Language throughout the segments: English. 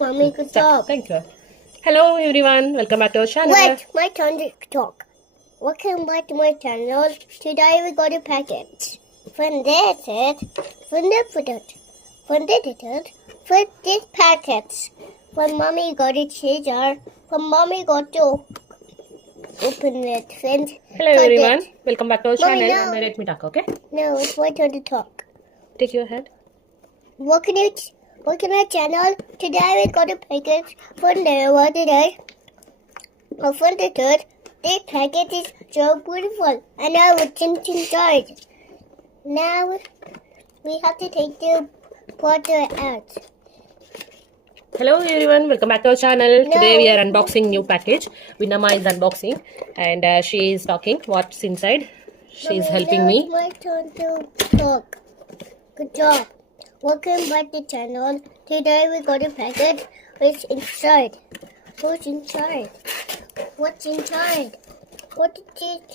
Mommy, good job. Thank you. Hello everyone, welcome back to our channel. Wait, my turn to talk. Welcome back to my channel. Today we got a package. From this package. When Mommy got a chaser, when Mommy got to open it. Friends, Hello everyone, welcome back to our Mommy, channel. no. Now let me talk, okay? No, it's my turn to talk. Take your head. Welcome to my channel. Today we got a package from the today. From the third. This package is so beautiful. And now it's inside. Now we have to take the water out. Hello everyone, welcome back to our channel. Today we are unboxing new package. Vinama is unboxing and she is talking what's inside. She is helping me. It's my turn to talk. Good job. Welcome back to the channel. Today we got a package. What's inside? What's inside? What's inside? What is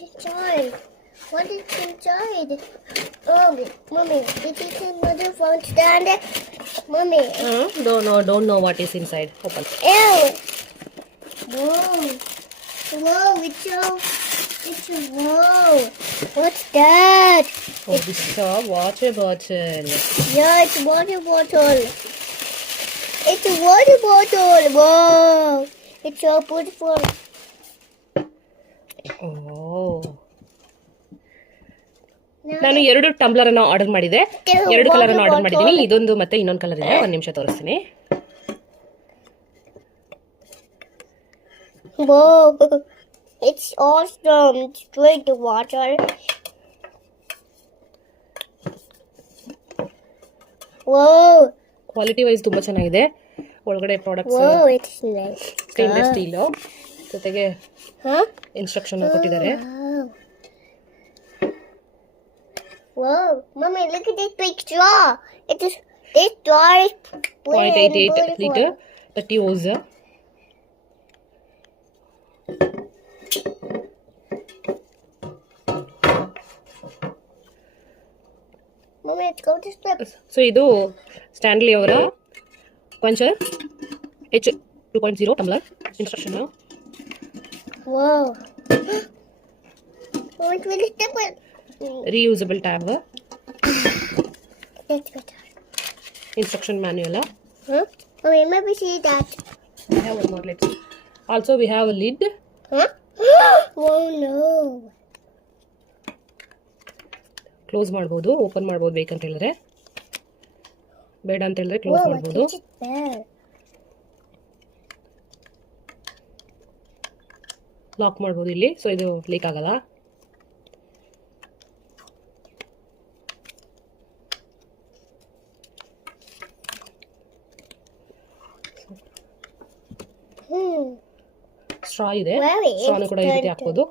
inside? What is inside? Oh, Mommy, did you see mother phone stand? Mommy. Don't know what is inside. Open. Ew. Whoa. Whoa, whoa. What's that? Oh, this is a water bottle. Yeah, it's a water bottle. It's a water bottle. Whoa. It's so beautiful. Oh. ನಾನು ಎರಡು tumbler ಅನ್ನು order ಮಾಡಿದೆ. ಎರಡು colour ಅನ್ನು order ಮಾಡಿದೀನಿ. ಇದೊಂದು ಮತ್ತೆ ಇನ್ನೊಂದು ಕಲರ್ ಇದೆ. ಒಂದು ನಿಮಿಷ ತೋರಿಸ್ತೀನಿ. Whoa. It's awesome. It's great water. Whoa. Quality wise ತುಂಬಾ ಚೆನ್ನಾಗಿದೆ. ಒಳಗಡೆ products Whoa, it's nice. Stainless steel ಜೊತೆಗೆ ಇನ್ಸ್ಟ್ರಕ್ಷನ್ ಕೊಟ್ಟಿದ್ದಾರೆ. Whoa, Mommy, look at this big straw. This straw is 0.88 liter 30 oz. Mommy, let's go to step. So ಇದು Stanley ಅವರ ಕ್ವೆಂಚರ್ H2.0 tumbler instruction. Whoa. Mommy, can we step it? Reusable tab. Let's go. Instruction manual. Huh? Mommy, maybe see that. We have one more. Let's see. Also we have a lid. Huh? Oh no. Close ಮಾಡಬಹುದು, open ಮಾಡಬಹುದು ಬೇಕಂತ ಹೇಳಿದ್ರೆ. ಬೇಡ ಅಂತ ಹೇಳಿದ್ರೆ close ಮಾಡಬಹುದು. Lock ಮಾಡಬಹುದು ಇಲ್ಲಿ. ಸೊ ಇದು ಲೀಕ್ ಆಗಲ್ಲ. ಸ್ಟ್ರಾ ಇದೆ. ಸ್ಟ್ರಾನು ಕೂಡ ಈ ರೀತಿ ಹಾಕಬಹುದು.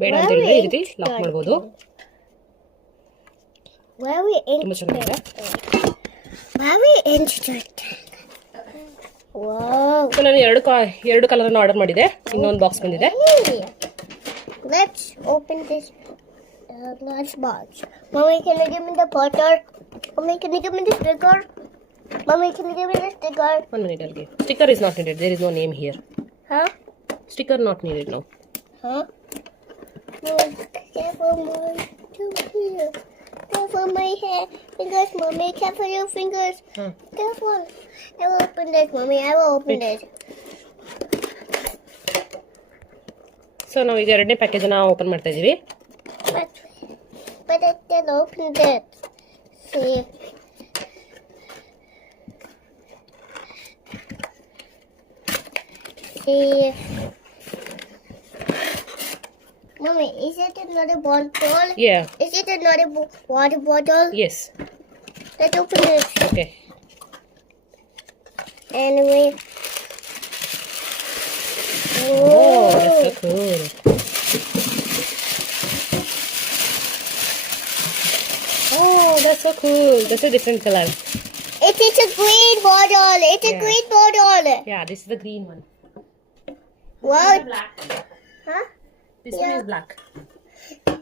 ಬೇಡ ಅಂತ ಹೇಳಿದ್ರೆ ಈ ರೀತಿ ಲಾಕ್ ಮಾಡಬಹುದು. ತುಂಬಾ ಚೆನ್ನಾಗಿದೆ. ಸೊ ನಾನು ಎರಡು ಕಲರ್ ಅನ್ನು ಆರ್ಡರ್ ಮಾಡಿದೆ. ಇನ್ನೊಂದು ಬಾಕ್ಸ್ ಬಂದಿದೆ. Let's open this lunch box. Mommy, can you give me the butter? Mommy, can you give me the sticker? Mommy, can you give me the sticker? 1 minute, I'll give. Sticker is not needed. There is no name here. Huh? Sticker not needed now. Huh? Mom, careful, Mom. Careful my hair. Fingers, Mommy. Careful your fingers. Careful. I will open this, Mommy. I will open this. So ನಾವು ಈಗ ಎರಡನೇ package ಅನ್ನ open ಮಾಡ್ತಾ ಇದೀವಿ. But I can open this. See. Mommy, is it another bottle? Yeah. Is it another water bottle? Yes. Let's open it. Okay. Anyway. Oh, that's so cool. Oh, that's so cool. That's a different color. It is a green bottle. It's a green bottle. Yeah, this is the green one. What? Black. Huh? This one is black.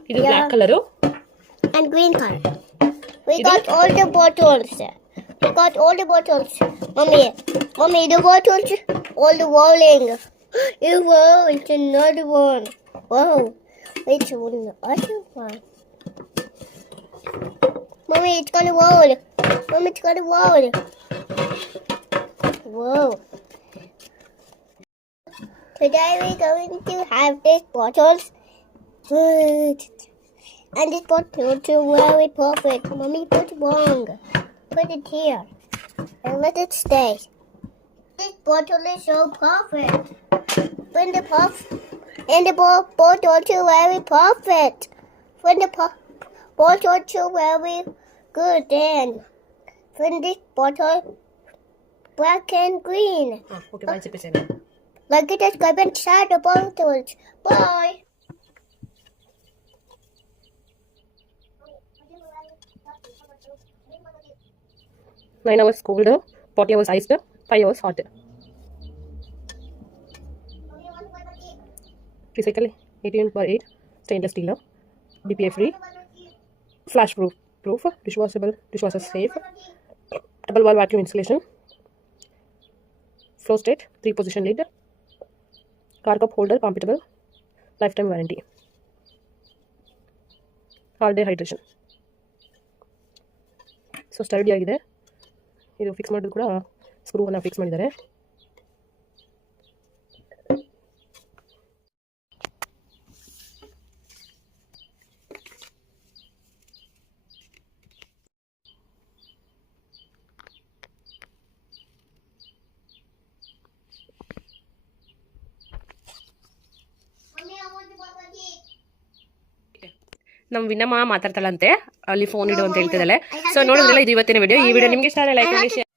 This is black color. And green color. We got all the bottles. We got all the bottles. Mommy, Mommy, the bottle's all the rolling. Whoa, it's another one. Whoa, it's one other one. Mommy, it's gonna roll. Mommy, it's gonna roll. Whoa. Today we're going to have these bottles. And this bottle is very perfect. Mommy put it wrong. Put it here. And let it stay. This bottle is so perfect. When the bottle is very perfect. When the bottle is very good then. When this bottle black and green. Okay, bye, Chippy. Like it is going inside the bottles. Bye. 9 hours cold, 40 hours iced, 5 hours hot. Recycle 18/8 stainless steel, BPA free, flash proof, dishwashable, dishwasher safe, double wall vacuum insulation, flow state, 3-position lid, car cup holder compatible, lifetime warranty, all day hydration. So sturdy ಆಗಿದೆ. ಇದು fix ಮಾಡೋದು ಕೂಡ ಸ್ಕ್ರೂವನ್ನು fix ಮಾಡಿದ್ದಾರೆ. ನಮ್ಮ ವಿನ್ನಮ್ಮ ಮಾತಾಡ್ತಾಳಂತೆ, ಅಲ್ಲಿ phone ಇಡು ಅಂತ ಹೇಳ್ತಿದ್ದಾಳೆ. So ನೋಡಿದ್ರಲ್ಲ, ಇದು ಇವತ್ತಿನ ವಿಡಿಯೋ. ಈ ವಿಡಿಯೋ ನಿಮಗೆ ಇಷ್ಟ ಆದರೆ ಲೈಕ್ ಮಾಡಿ, ಶೇರ್